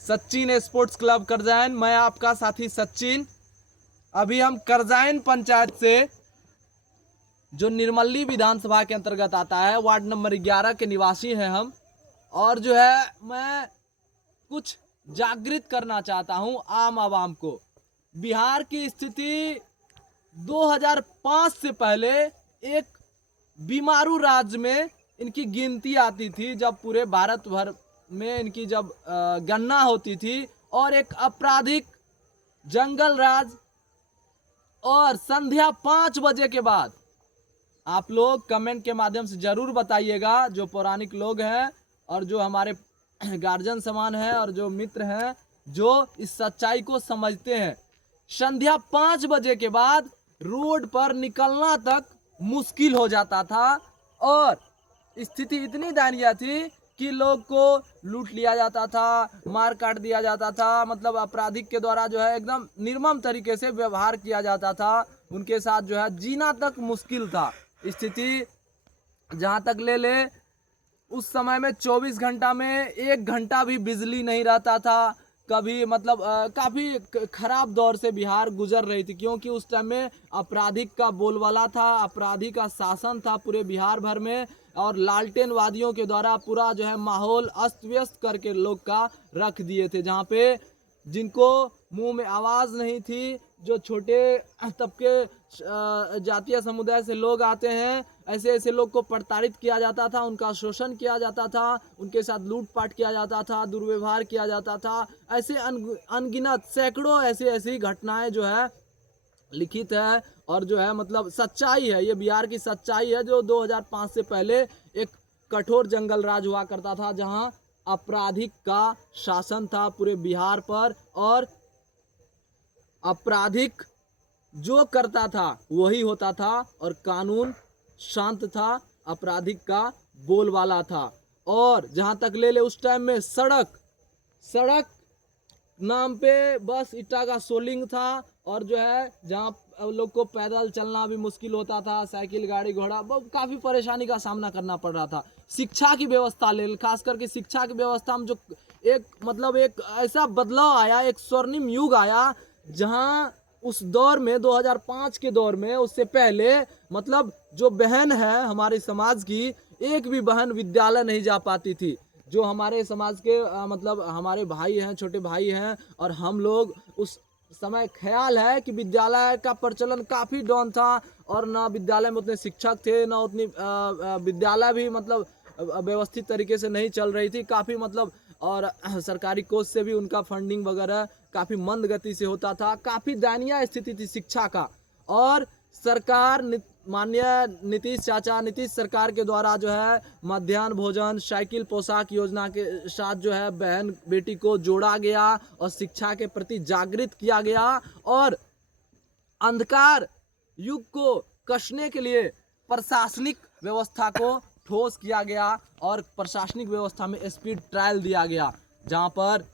Sachin sports club Karjain. मैं आपका साथी सचिन। अभी हम करजाइन पंचायत से, जो निर्मली विधानसभा के अंतर्गत आता है, वार्ड नंबर 11 के निवासी हैं हम। और जो है मैं कुछ जागृत करना चाहता हूं आम आवाम को। बिहार की स्थिति 2005 से पहले एक बीमारू राज्य में इनकी गिनती आती थी, जब पूरे भारत भर में इनकी जब गणना होती थी, और एक आपराधिक जंगल राज। और संध्या 5 बजे के बाद आप लोग कमेंट के माध्यम से जरूर बताइएगा, जो पौराणिक लोग हैं और जो हमारे गार्जियन समान हैं और जो मित्र हैं, जो इस सच्चाई को समझते हैं, संध्या 5 बजे के बाद रोड पर निकलना तक मुश्किल हो जाता था। और स्थिति इतनी दयनीय थी कि लोग को लूट लिया जाता था, मार काट दिया जाता था। मतलब आपराधिक के द्वारा जो है एकदम निर्मम तरीके से व्यवहार किया जाता था। उनके साथ जो है जीना तक मुश्किल था। स्थिति जहाँ तक ले ले, उस समय में 24 घंटा में 1 घंटा भी बिजली नहीं रहता था कभी। मतलब काफ़ी खराब दौर से बिहार गुजर रही थी, क्योंकि उस टाइम में आपराधिक का बोलबाला था, अपराधी का शासन था पूरे बिहार भर में। और लालटेनवादियों के द्वारा पूरा जो है माहौल अस्त व्यस्त करके लोग का रख दिए थे, जहाँ पे जिनको मुंह में आवाज़ नहीं थी, जो छोटे तबके जातीय समुदाय से लोग आते हैं, ऐसे ऐसे लोग को प्रताड़ित किया जाता था, उनका शोषण किया जाता था, उनके साथ लूटपाट किया जाता था, दुर्व्यवहार किया जाता था। ऐसे अनगिनत सैकड़ों ऐसी घटनाएं जो है लिखित है, और जो है मतलब सच्चाई है, ये बिहार की सच्चाई है। जो 2005 से पहले एक कठोर जंगल राज हुआ करता था, जहां आपराधिक का शासन था पूरे बिहार पर, और आपराधिक जो करता था वही होता था, और कानून शांत था, आपराधिक का बोलबाला था। और जहां तक ले ले, उस टाइम में सड़क नाम पे बस ईटा का सोलिंग था, और जो है जहाँ लोग को पैदल चलना भी मुश्किल होता था, साइकिल गाड़ी घोड़ा काफ़ी परेशानी का सामना करना पड़ रहा था। शिक्षा की व्यवस्था ले, खास करके शिक्षा की व्यवस्था में जो एक ऐसा बदलाव आया, एक स्वर्णिम युग आया, जहाँ उस दौर में 2005 के दौर में, उससे पहले मतलब जो बहन है हमारे समाज की, एक भी बहन विद्यालय नहीं जा पाती थी। जो हमारे समाज के मतलब हमारे भाई हैं, छोटे भाई हैं, और हम लोग उस समय ख्याल है कि विद्यालय का प्रचलन काफ़ी डाउन था, और ना विद्यालय में उतने शिक्षक थे, ना उतनी विद्यालय भी मतलब व्यवस्थित तरीके से नहीं चल रही थी काफ़ी। मतलब और सरकारी कोष से भी उनका फंडिंग वगैरह काफ़ी मंद गति से होता था। काफ़ी दयनीय स्थिति थी शिक्षा का। और सरकार माननीय नीतीश सरकार के द्वारा जो है मध्याह्न भोजन, साइकिल, पोशाक योजना के साथ जो है बहन बेटी को जोड़ा गया, और शिक्षा के प्रति जागृत किया गया, और अंधकार युग को कसने के लिए प्रशासनिक व्यवस्था को ठोस किया गया, और प्रशासनिक व्यवस्था में स्पीड ट्रायल दिया गया। जहाँ पर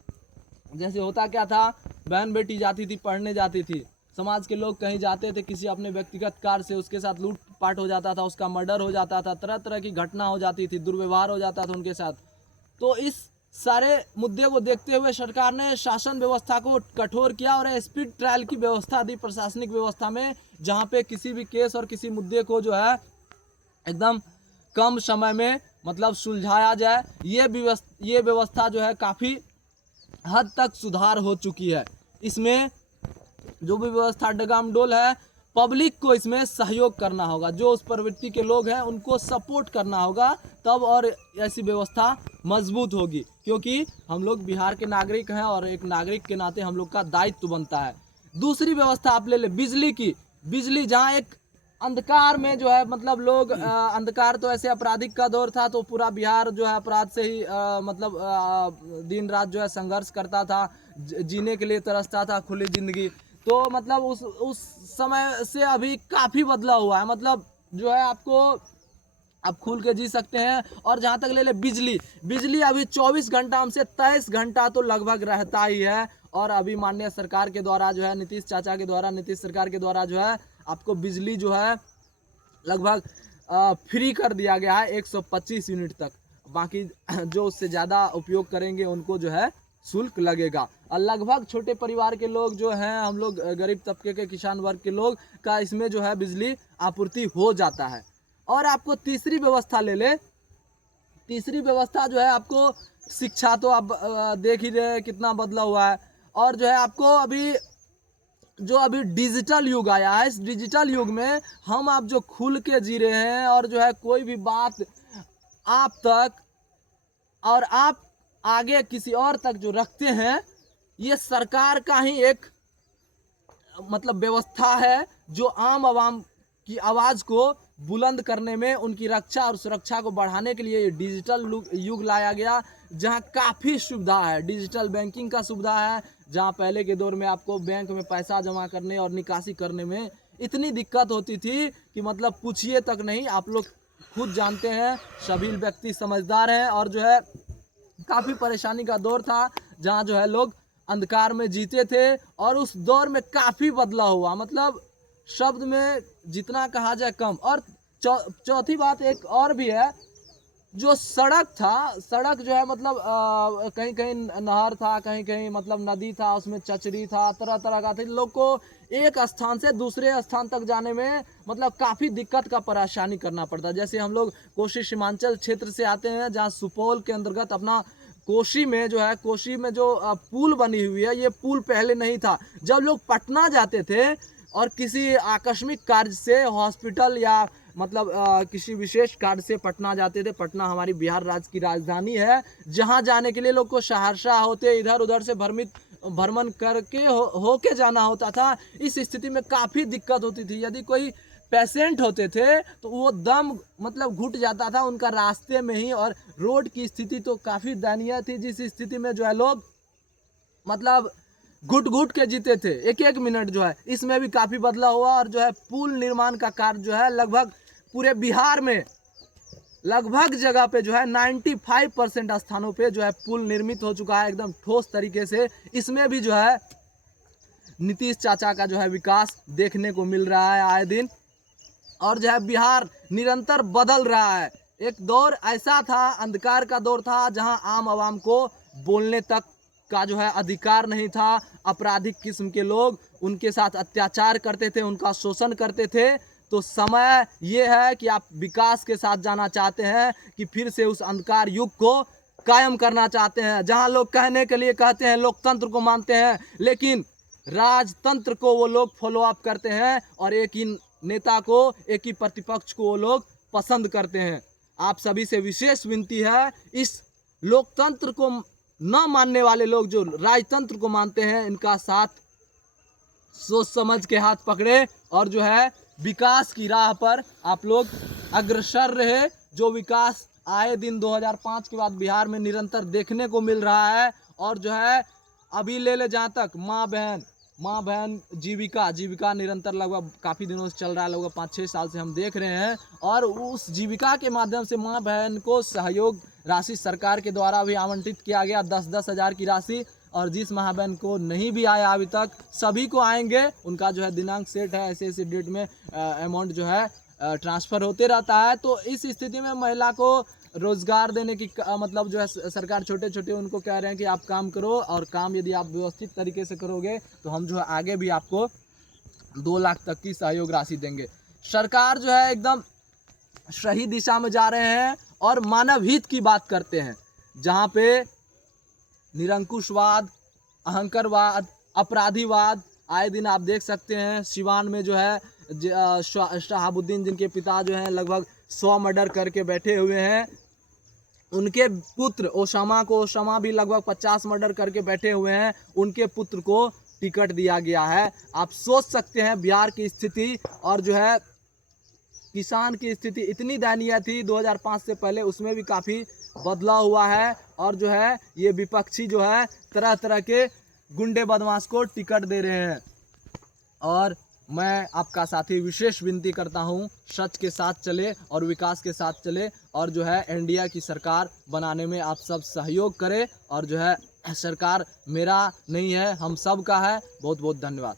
जैसे होता क्या था, बहन बेटी जाती थी, पढ़ने जाती थी, समाज के लोग कहीं जाते थे किसी अपने व्यक्तिगत कार से, उसके साथ लूटपाट हो जाता था, उसका मर्डर हो जाता था, तरह तरह की घटना हो जाती थी, दुर्व्यवहार हो जाता था उनके साथ। तो इस सारे मुद्दे को देखते हुए सरकार ने शासन व्यवस्था को कठोर किया, और स्पीड ट्रायल की व्यवस्था दी प्रशासनिक व्यवस्था में, जहाँ पे किसी भी केस और किसी मुद्दे को जो है एकदम कम समय में मतलब सुलझाया जाए। ये व्यवस्था जो है काफ़ी हद तक सुधार हो चुकी है। इसमें जो भी व्यवस्था डगामडोल है, पब्लिक को इसमें सहयोग करना होगा, जो उस प्रवृत्ति के लोग हैं उनको सपोर्ट करना होगा, तब और ऐसी व्यवस्था मजबूत होगी। क्योंकि हम लोग बिहार के नागरिक हैं, और एक नागरिक के नाते हम लोग का दायित्व बनता है। दूसरी व्यवस्था आप ले ले बिजली की। बिजली जहाँ एक अंधकार में जो है मतलब लोग अंधकार तो ऐसे आपराधिक का दौर था, तो पूरा बिहार जो है अपराध से ही मतलब दिन रात जो है संघर्ष करता था, जीने के लिए तरसता था खुली जिंदगी। तो मतलब उस समय से अभी काफ़ी बदलाव हुआ है। मतलब जो है आपको आप खुल के जी सकते हैं। और जहाँ तक ले ले बिजली अभी 24 घंटा हमसे 23 घंटा तो लगभग रहता ही है। और अभी माननीय सरकार के द्वारा जो है नीतीश सरकार के द्वारा जो है आपको बिजली जो है लगभग फ्री कर दिया गया है 125 यूनिट तक। बाकी जो उससे ज़्यादा उपयोग करेंगे उनको जो है शुल्क लगेगा। और लगभग छोटे परिवार के लोग जो हैं, हम लोग गरीब तबके के किसान वर्ग के लोग का इसमें जो है बिजली आपूर्ति हो जाता है। और आपको तीसरी व्यवस्था ले ले, तीसरी व्यवस्था जो है आपको शिक्षा, तो आप देख ही रहे कितना बदला हुआ है। और जो है आपको अभी डिजिटल युग आया है, इस डिजिटल युग में हम आप जो खुल के जी रहे हैं, और जो है कोई भी बात आप तक और आप आगे किसी और तक जो रखते हैं, ये सरकार का ही एक मतलब व्यवस्था है, जो आम आवाम की आवाज़ को बुलंद करने में, उनकी रक्षा और सुरक्षा को बढ़ाने के लिए ये डिजिटल युग लाया गया, जहां काफ़ी सुविधा है। डिजिटल बैंकिंग का सुविधा है, जहां पहले के दौर में आपको बैंक में पैसा जमा करने और निकासी करने में इतनी दिक्कत होती थी कि मतलब पूछिए तक नहीं। आप लोग खुद जानते हैं, सभी व्यक्ति समझदार हैं, और जो है काफ़ी परेशानी का दौर था, जहां जो है लोग अंधकार में जीते थे। और उस दौर में काफ़ी बदलाव हुआ, मतलब शब्द में जितना कहा जाए कम। और चौथी बात एक और भी है, जो सड़क था, सड़क जो है मतलब कहीं कहीं नहर था, कहीं कहीं मतलब नदी था, उसमें चचरी था, तरह तरह का था। लोग को एक स्थान से दूसरे स्थान तक जाने में मतलब काफ़ी दिक्कत का परेशानी करना पड़ता। जैसे हम लोग कोसी सीमांचल क्षेत्र से आते हैं, जहाँ सुपौल के अंतर्गत अपना कोसी में जो है, कोसी में जो पुल बनी हुई है, ये पुल पहले नहीं था। जब लोग पटना जाते थे और किसी आकस्मिक कार्य से हॉस्पिटल या मतलब किसी विशेष कार्य से पटना जाते थे, पटना हमारी बिहार राज्य की राजधानी है, जहां जाने के लिए लोग को सहरसा होते इधर उधर से भ्रमण करके होके जाना होता था। इस स्थिति में काफ़ी दिक्कत होती थी। यदि कोई पेशेंट होते थे तो वो दम मतलब घुट जाता था उनका रास्ते में ही, और रोड की स्थिति तो काफ़ी दयनीय थी, जिस स्थिति में जो है लोग मतलब घुट घुट के जीते थे, एक एक मिनट जो है। इसमें भी काफ़ी बदलाव हुआ, और जो है पुल निर्माण का कार्य जो है लगभग पूरे बिहार में लगभग जगह पे जो है 95% स्थानों पे जो है पुल निर्मित हो चुका है, एकदम ठोस तरीके से। इसमें भी जो है नीतीश चाचा का जो है विकास देखने को मिल रहा है आए दिन, और जो है बिहार निरंतर बदल रहा है। एक दौर ऐसा था, अंधकार का दौर था, जहां आम आवाम को बोलने तक का जो है अधिकार नहीं था। आपराधिक किस्म के लोग उनके साथ अत्याचार करते थे, उनका शोषण करते थे। तो समय ये है कि आप विकास के साथ जाना चाहते हैं, कि फिर से उस अंधकार युग को कायम करना चाहते हैं, जहां लोग कहने के लिए कहते हैं लोकतंत्र को मानते हैं, लेकिन राजतंत्र को वो लोग फॉलो अप करते हैं, और एक ही नेता को, एक ही प्रतिपक्ष को वो लोग पसंद करते हैं। आप सभी से विशेष विनती है, इस लोकतंत्र को न मानने वाले लोग जो राजतंत्र को मानते हैं, इनका साथ सोच समझ के हाथ पकड़े, और जो है विकास की राह पर आप लोग अग्रसर रहे। जो विकास आए दिन 2005 के बाद बिहार में निरंतर देखने को मिल रहा है। और जो है अभी ले ले जहाँ तक माँ बहन जीविका निरंतर लगभग काफ़ी दिनों से चल रहा है, लगभग 5-6 साल से हम देख रहे हैं। और उस जीविका के माध्यम से माँ बहन को सहयोग राशि सरकार के द्वारा भी आवंटित किया गया, 10-10 हज़ार की राशि। और जिस माँ बहन को नहीं भी आया अभी तक, सभी को आएंगे। उनका जो है दिनांक सेट है, ऐसे डेट में अमाउंट जो है ट्रांसफ़र होते रहता है। तो इस स्थिति में महिला को रोजगार देने की मतलब जो है सरकार छोटे छोटे उनको कह रहे हैं कि आप काम करो, और काम यदि आप व्यवस्थित तरीके से करोगे तो हम जो है आगे भी आपको 2 लाख तक की सहयोग राशि देंगे। सरकार जो है एकदम सही दिशा में जा रहे हैं, और मानव हित की बात करते हैं, जहाँ पे निरंकुशवाद, अहंकारवाद, अपराधीवाद आए दिन आप देख सकते हैं। सिवान में जो है शहाबुद्दीन, जिनके पिता जो हैं लगभग 100 मर्डर करके बैठे हुए हैं, उनके पुत्र ओसामा भी लगभग 50 मर्डर करके बैठे हुए हैं, उनके पुत्र को टिकट दिया गया है। आप सोच सकते हैं बिहार की स्थिति, और जो है किसान की स्थिति इतनी दयनीय थी 2005 से पहले, उसमें भी काफ़ी बदलाव हुआ है। और जो है ये विपक्षी जो है तरह तरह के गुंडे बदमाश को टिकट दे रहे हैं। और मैं आपका साथी विशेष विनती करता हूं, सच के साथ चले और विकास के साथ चले, और जो है इंडिया की सरकार बनाने में आप सब सहयोग करें। और जो है सरकार मेरा नहीं है, हम सब का है। बहुत बहुत धन्यवाद।